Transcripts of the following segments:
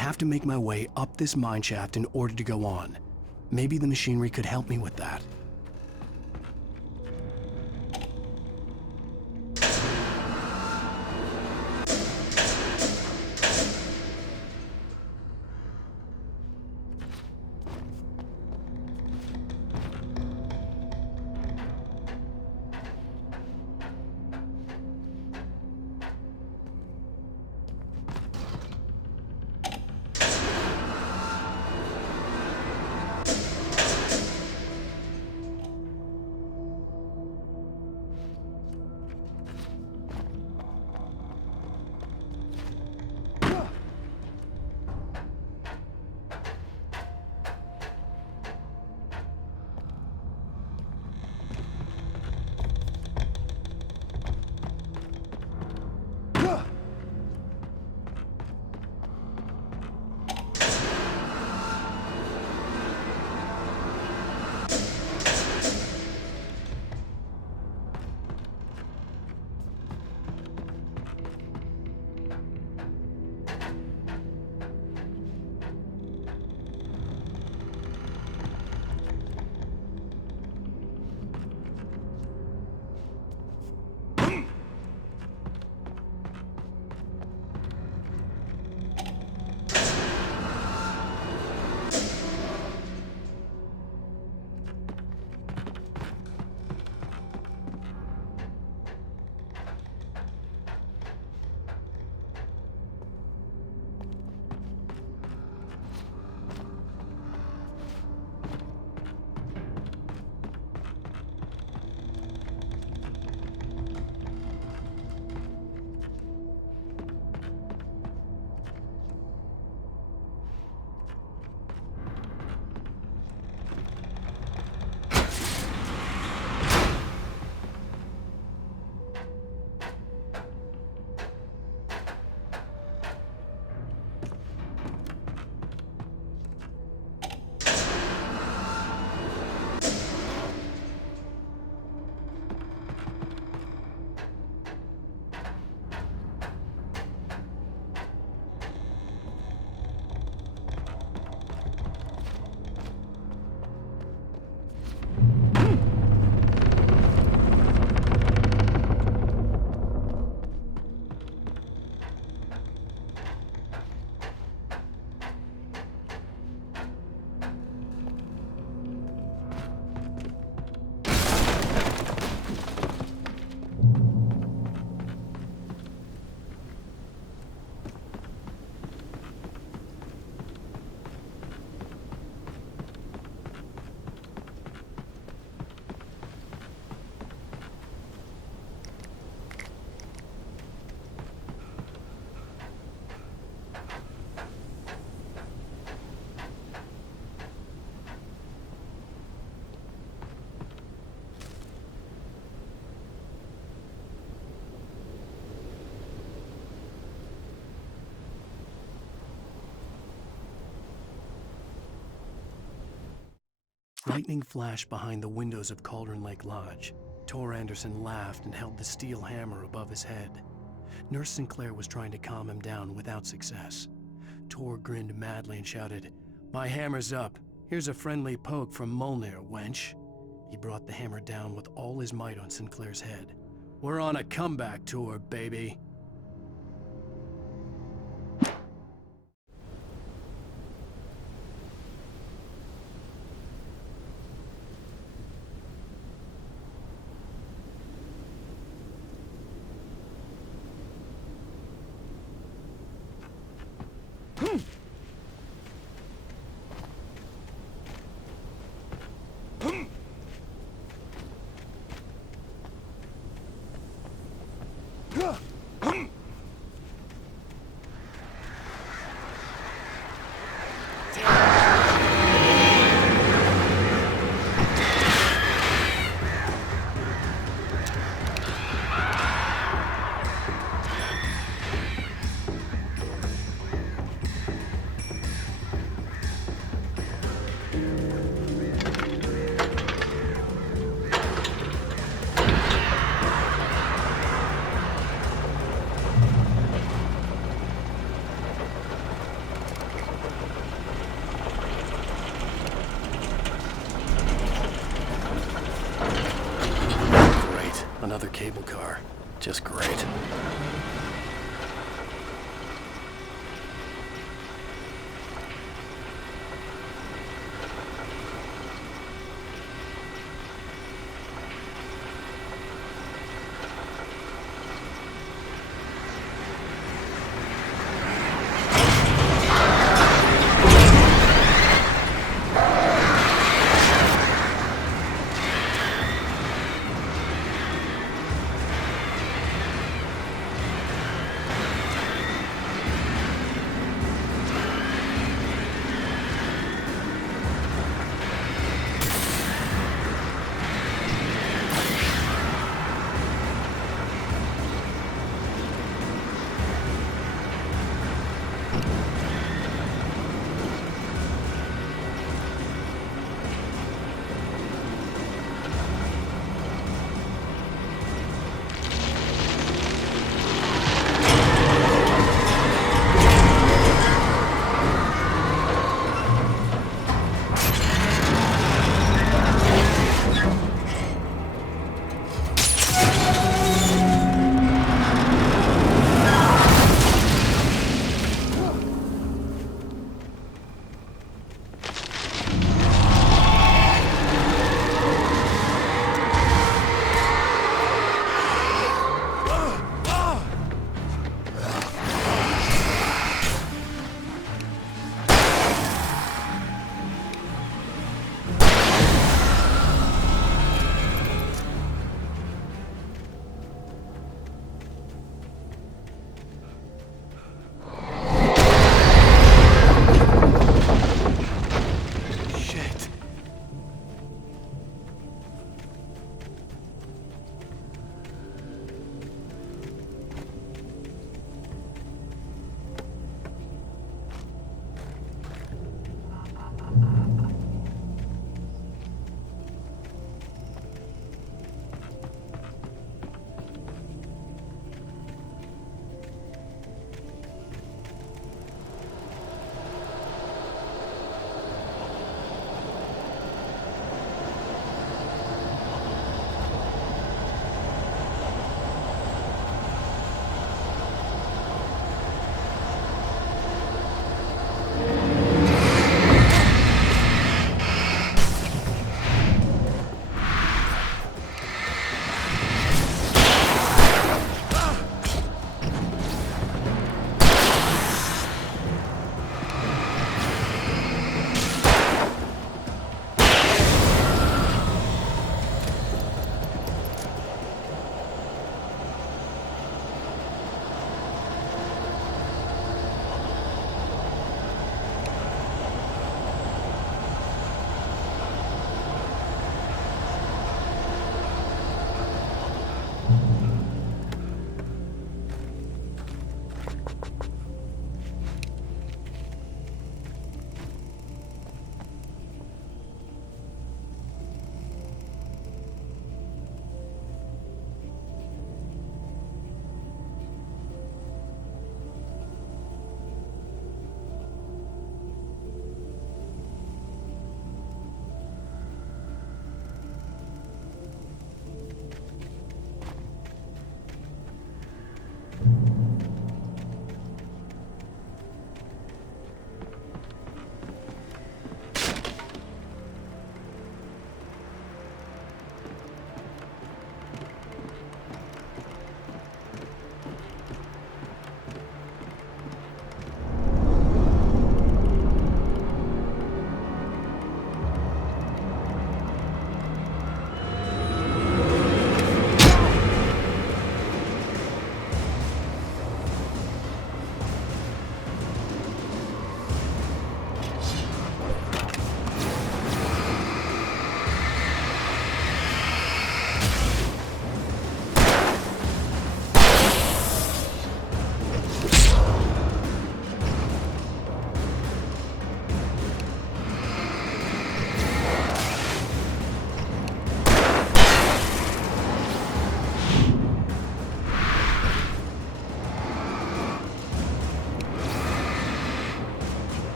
have to make my way up this mine shaft in order to go on. Maybe the machinery could help me with that. Lightning flashed behind the windows of Cauldron Lake Lodge. Tor Anderson laughed and held the steel hammer above his head. Nurse Sinclair was trying to calm him down without success. Tor grinned madly and shouted, "My hammer's up. Here's a friendly poke from Molnir, wench." He brought the hammer down with all his might on Sinclair's head. "We're on a comeback tour, baby." Another cable car. Just great.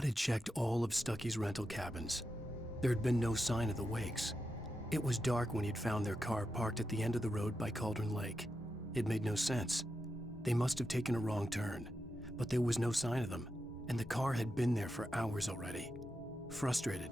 Scott had checked all of Stuckey's rental cabins. There had been no sign of the Wakes. It was dark when he'd found their car parked at the end of the road by Cauldron Lake. It made no sense. They must have taken a wrong turn, but there was no sign of them, and the car had been there for hours already. Frustrated,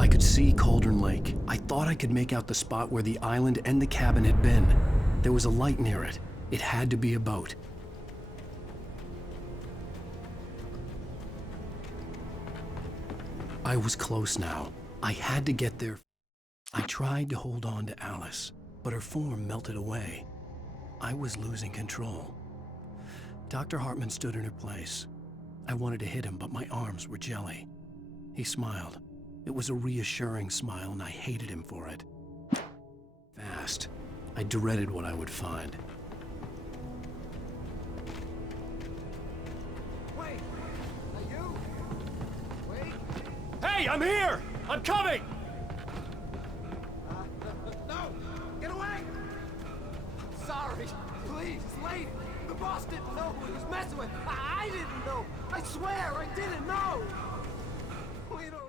I could see Cauldron Lake. I thought I could make out the spot where the island and the cabin had been. There was a light near it. It had to be a boat. I was close now. I had to get there. I tried to hold on to Alice, but her form melted away. I was losing control. Dr. Hartman stood in her place. I wanted to hit him, but my arms were jelly. He smiled. It was a reassuring smile, and I hated him for it. Fast. I dreaded what I would find. Wait! Are you? Wait! Hey, I'm here! I'm coming! No! Get away! Sorry. Please, it's late. The boss didn't know who he was messing with. I didn't know. I swear I didn't know. We don't...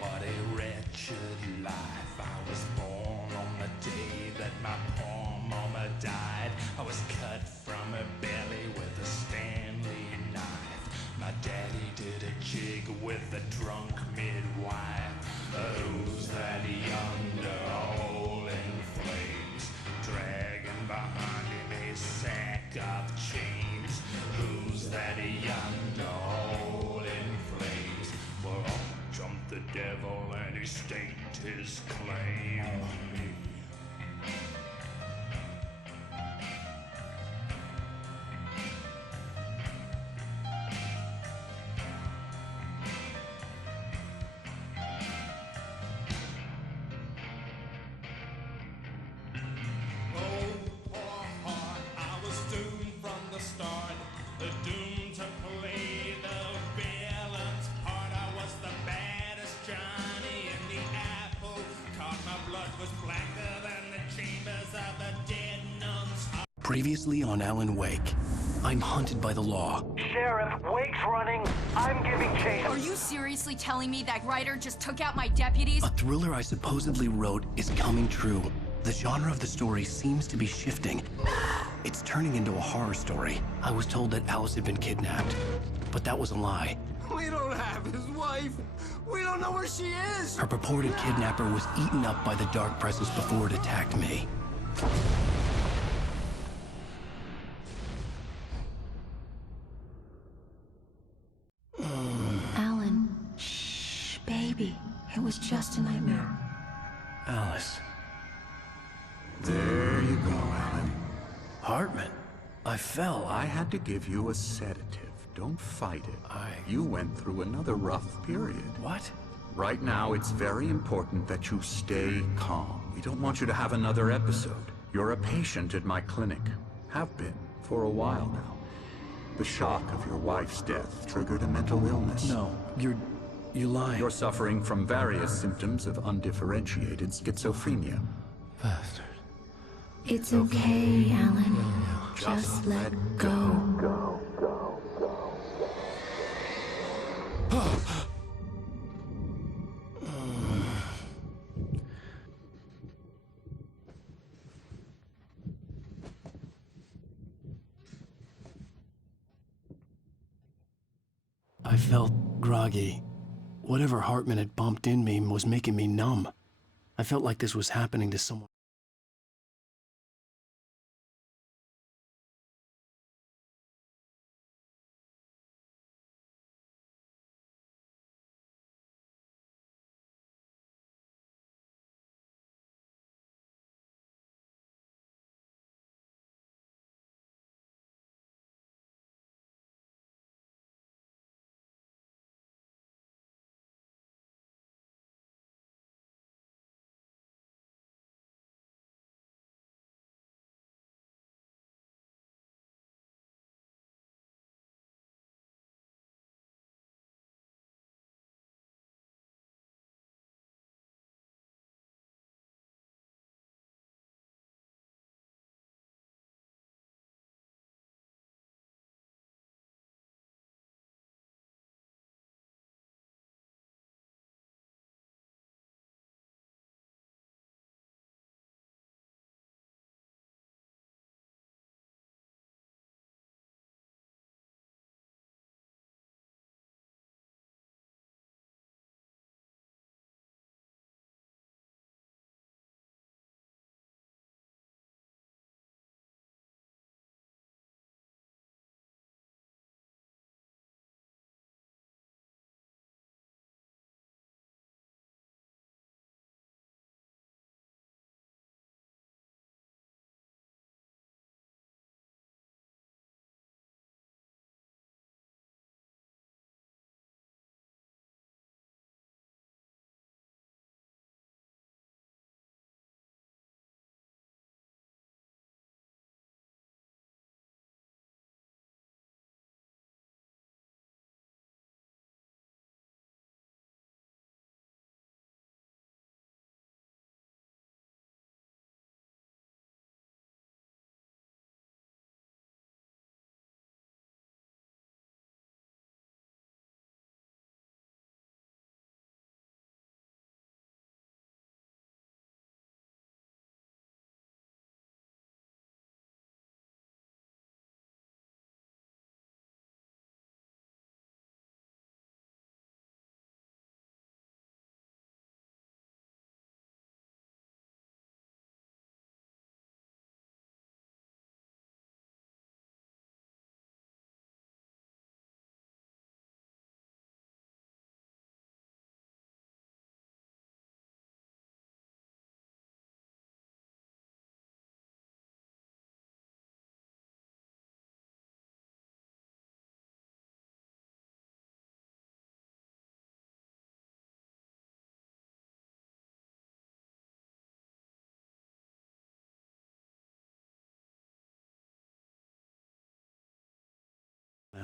What a wretched life. I was born on the day that my poor mama died. I was cut from her belly with a Stanley knife. My daddy did a jig with a drunk midwife. Who's that yonder hole in flames, dragging behind him a sack of chains? Who's that yonder hole in flames? Well, up jumped the devil and he staked his claim on me. Doomed to play the villain's part. I was the baddest Johnny in the apple cart. My blood was blacker than the chambers of the dead nun's heart. Previously on Alan Wake, I'm hunted by the law. Sheriff, Wake's running. I'm giving chase. Are you seriously telling me that Ryder just took out my deputies? A thriller I supposedly wrote is coming true. The genre of the story seems to be shifting. It's turning into a horror story. I was told that Alice had been kidnapped, but that was a lie. We don't have his wife. We don't know where she is. Her purported kidnapper was eaten up by the dark presence before it attacked me. Alan, shh, baby. It was just a nightmare. Alice. There you go, Alan. Hartman. I fell. I had to give you a sedative. Don't fight it. You went through another rough period. What? Right now, it's very important that you stay calm. We don't want you to have another episode. You're a patient at my clinic. Have been for a while now. The shock of your wife's death triggered a mental illness. No, you're lying. You're suffering from various symptoms of undifferentiated schizophrenia. Bastard. It's okay, Alan. Just let go. I felt groggy. Whatever Hartman had bumped in me was making me numb. I felt like this was happening to someone.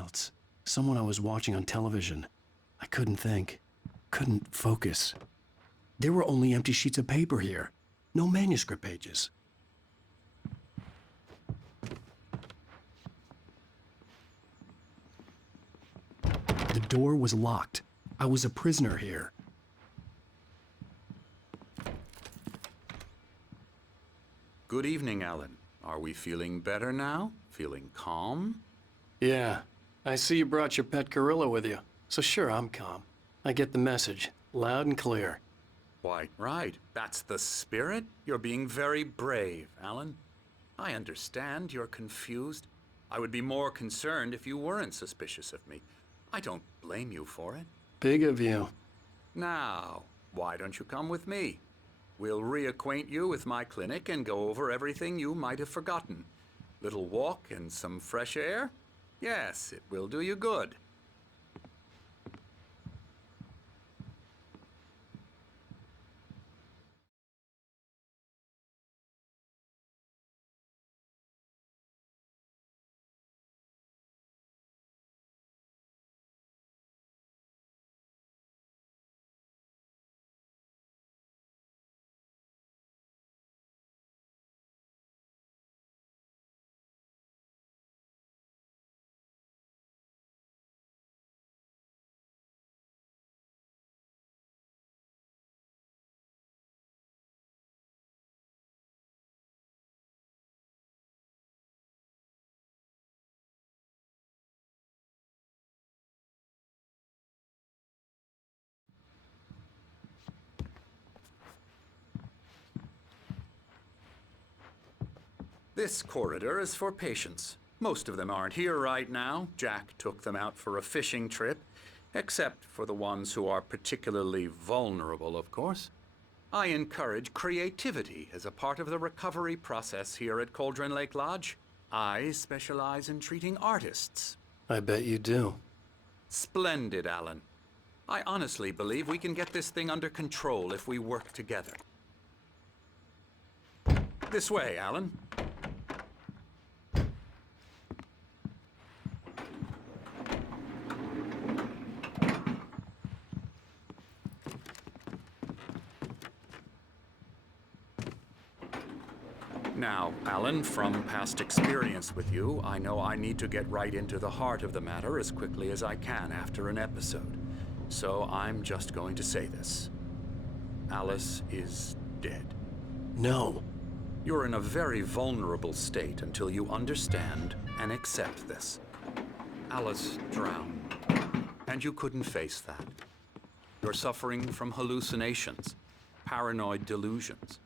else. Someone I was watching on television. I couldn't think. Couldn't focus. There were only empty sheets of paper here. No manuscript pages. The door was locked. I was a prisoner here. Good evening, Alan. Are we feeling better now? Feeling calm? Yeah. I see you brought your pet gorilla with you. So sure, I'm calm. I get the message. Loud and clear. Quite right. That's the spirit. You're being very brave, Alan. I understand you're confused. I would be more concerned if you weren't suspicious of me. I don't blame you for it. Big of you. Now, why don't you come with me? We'll reacquaint you with my clinic and go over everything you might have forgotten. Little walk and some fresh air? Yes, it will do you good. This corridor is for patients. Most of them aren't here right now. Jack took them out for a fishing trip, except for the ones who are particularly vulnerable, of course. I encourage creativity as a part of the recovery process here at Cauldron Lake Lodge. I specialize in treating artists. I bet you do. Splendid, Alan. I honestly believe we can get this thing under control if we work together. This way, Alan. Now, Alan, from past experience with you, I know I need to get right into the heart of the matter as quickly as I can after an episode. So I'm just going to say this. Alice is dead. No. You're in a very vulnerable state until you understand and accept this. Alice drowned, and you couldn't face that. You're suffering from hallucinations, paranoid delusions,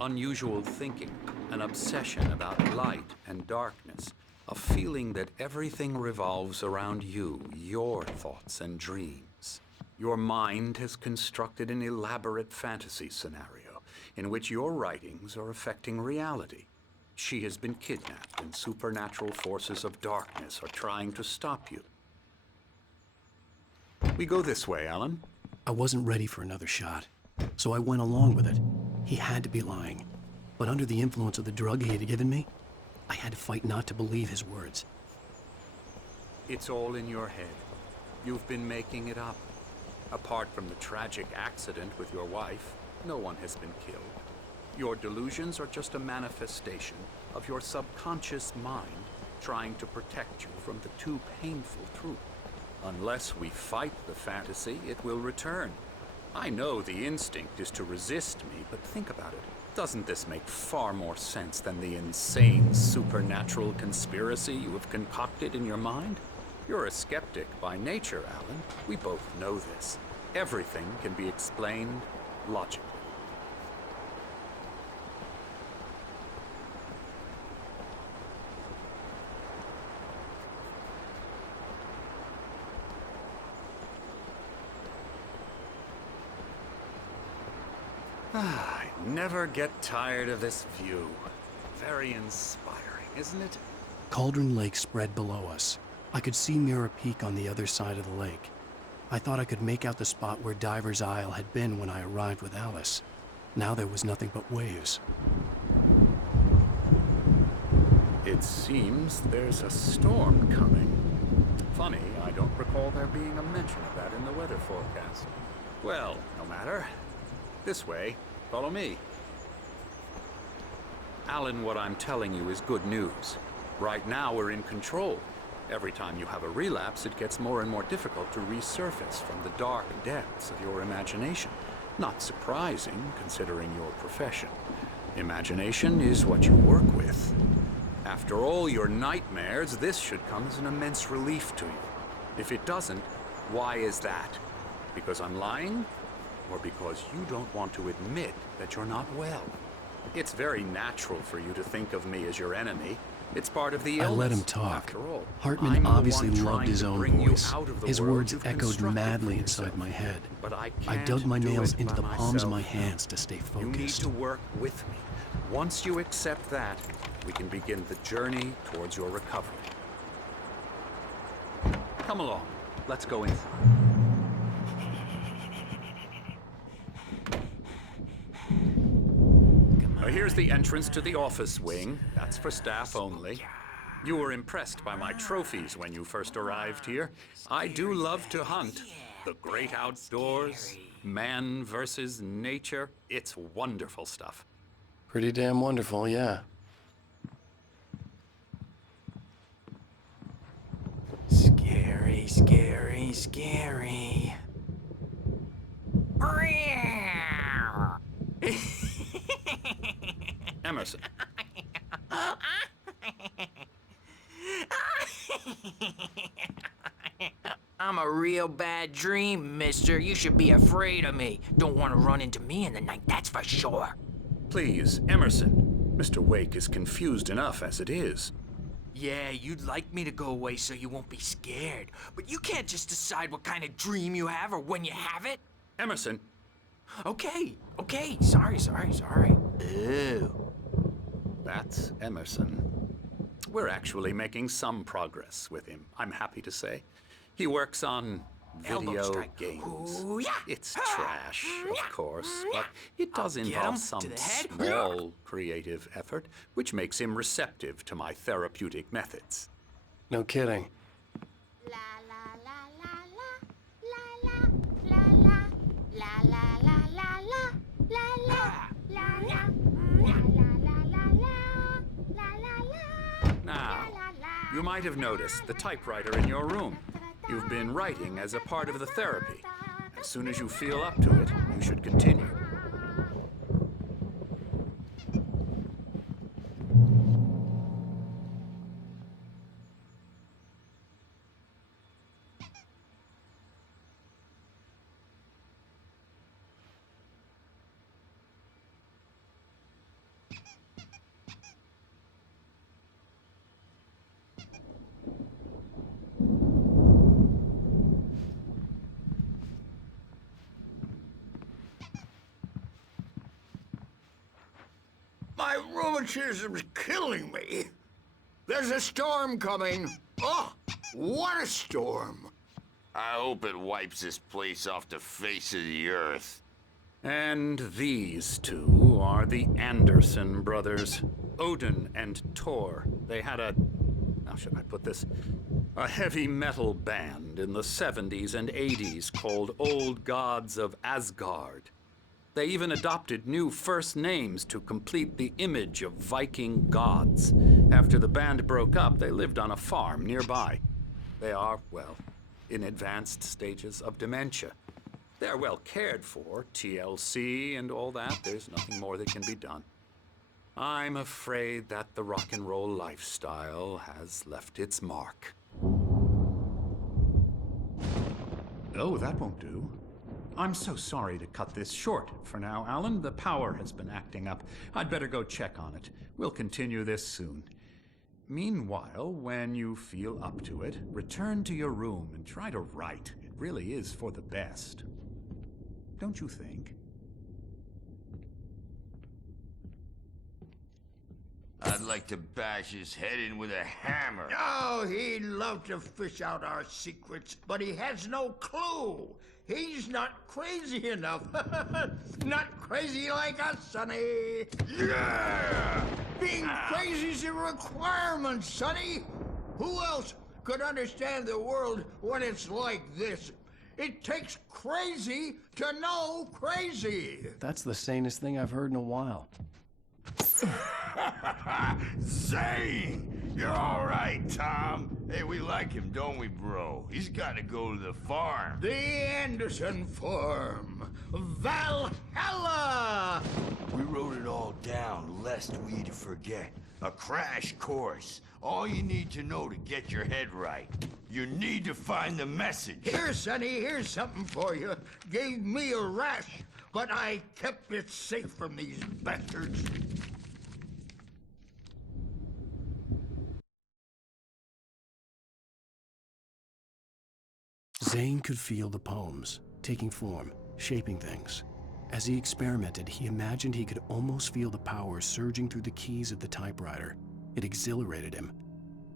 unusual thinking, an obsession about light and darkness, a feeling that everything revolves around you, your thoughts and dreams. Your mind has constructed an elaborate fantasy scenario in which your writings are affecting reality. She has been kidnapped, and supernatural forces of darkness are trying to stop you. We go this way, Alan. I wasn't ready for another shot, so I went along with it. He had to be lying. But under the influence of the drug he had given me, I had to fight not to believe his words. It's all in your head. You've been making it up. Apart from the tragic accident with your wife, no one has been killed. Your delusions are just a manifestation of your subconscious mind trying to protect you from the too painful truth. Unless we fight the fantasy, it will return. I know the instinct is to resist me, but think about it. Doesn't this make far more sense than the insane supernatural conspiracy you have concocted in your mind? You're a skeptic by nature, Alan. We both know this. Everything can be explained logically. I never get tired of this view. Very inspiring, isn't it? Cauldron Lake spread below us. I could see Mirror Peak on the other side of the lake. I thought I could make out the spot where Diver's Isle had been when I arrived with Alice. Now there was nothing but waves. It seems there's a storm coming. Funny, I don't recall there being a mention of that in the weather forecast. Well, no matter. This way. Follow me. Alan, what I'm telling you is good news. Right now, we're in control. Every time you have a relapse, it gets more and more difficult to resurface from the dark depths of your imagination. Not surprising, considering your profession. Imagination is what you work with. After all your nightmares, this should come as an immense relief to you. If it doesn't, why is that? Because I'm lying? Or because you don't want to admit that you're not well? It's very natural for you to think of me as your enemy. It's part of the illness. I let him talk. After all, Hartman I'm the obviously one loved trying his to own bring you voice. out of the His world words you've echoed constructed madly for inside yourself. my head. But I I dug can't my do nails it into by the palms of myself. my hands to stay You need focused. to work with me. Once you accept that, we can begin the journey towards your recovery. Come along. Let's go inside. Here's the entrance to the office wing. That's for staff only. You were impressed by my trophies when you first arrived here. I do love to hunt. The great outdoors, man versus nature. It's wonderful stuff. Pretty damn wonderful, yeah. Scary, scary, scary. Emerson. I'm a real bad dream, mister. You should be afraid of me. Don't want to run into me in the night, that's for sure. Please, Emerson. Mr. Wake is confused enough as it is. Yeah, you'd like me to go away so you won't be scared. But you can't just decide what kind of dream you have or when you have it. Emerson. Okay. Sorry. Ew. That's Emerson. We're actually making some progress with him, I'm happy to say. He works on Elbow video strike. games. Ooh, yeah. It's trash, of course, but it does I'll get involve him some to the head. small creative effort, which makes him receptive to my therapeutic methods. No kidding. La la la la la la la la la la la la la la la la. Now, you might have noticed the typewriter in your room. You've been writing as a part of the therapy. As soon as you feel up to it, you should continue. My rheumatism's killing me. There's a storm coming. Oh, what a storm. I hope it wipes this place off the face of the earth. And these two are the Anderson brothers, Odin and Thor. They had how should I put this? A heavy metal band in the 70s and 80s called Old Gods of Asgard. They even adopted new first names to complete the image of Viking gods. After the band broke up, they lived on a farm nearby. They are, well, in advanced stages of dementia. They're well cared for, TLC and all that. There's nothing more that can be done. I'm afraid that the rock and roll lifestyle has left its mark. Oh, that won't do. I'm so sorry to cut this short for now, Alan. The power has been acting up. I'd better go check on it. We'll continue this soon. Meanwhile, when you feel up to it, return to your room and try to write. It really is for the best. Don't you think? I'd like to bash his head in with a hammer. Oh, he'd love to fish out our secrets, but he has no clue. He's not crazy enough. Not crazy like us, Sonny. Yeah! Being crazy's a requirement, Sonny. Who else could understand the world when it's like this. It takes crazy to know crazy. That's the sanest thing I've heard in a while. Zane! You're all right, Tom. Hey, we like him, don't we, bro? He's got to go to the farm. The Anderson Farm. Valhalla! We wrote it all down, lest we'd forget. A crash course. All you need to know to get your head right. You need to find the message. Here, Sonny, here's something for you. Gave me a rash, but I kept it safe from these bastards. Zane could feel the poems, taking form, shaping things. As he experimented, he imagined he could almost feel the power surging through the keys of the typewriter. It exhilarated him.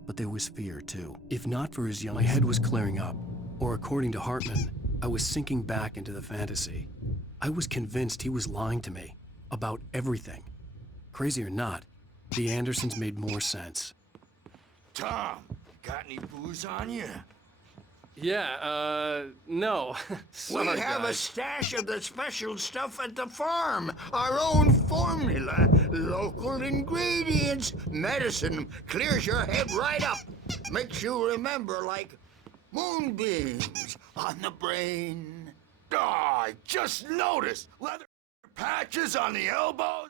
But there was fear, too. If not for his young... My head was clearing up, or according to Hartman, I was sinking back into the fantasy. I was convinced he was lying to me about everything. Crazy or not, the Andersons made more sense. Tom, got any booze on you? Yeah, no. Sorry, we have guys. a stash of the special stuff at the farm. Our own formula. Local ingredients. Medicine clears your head right up. Makes you remember like moonbeams on the brain. Oh, I just noticed. Leather patches on the elbows.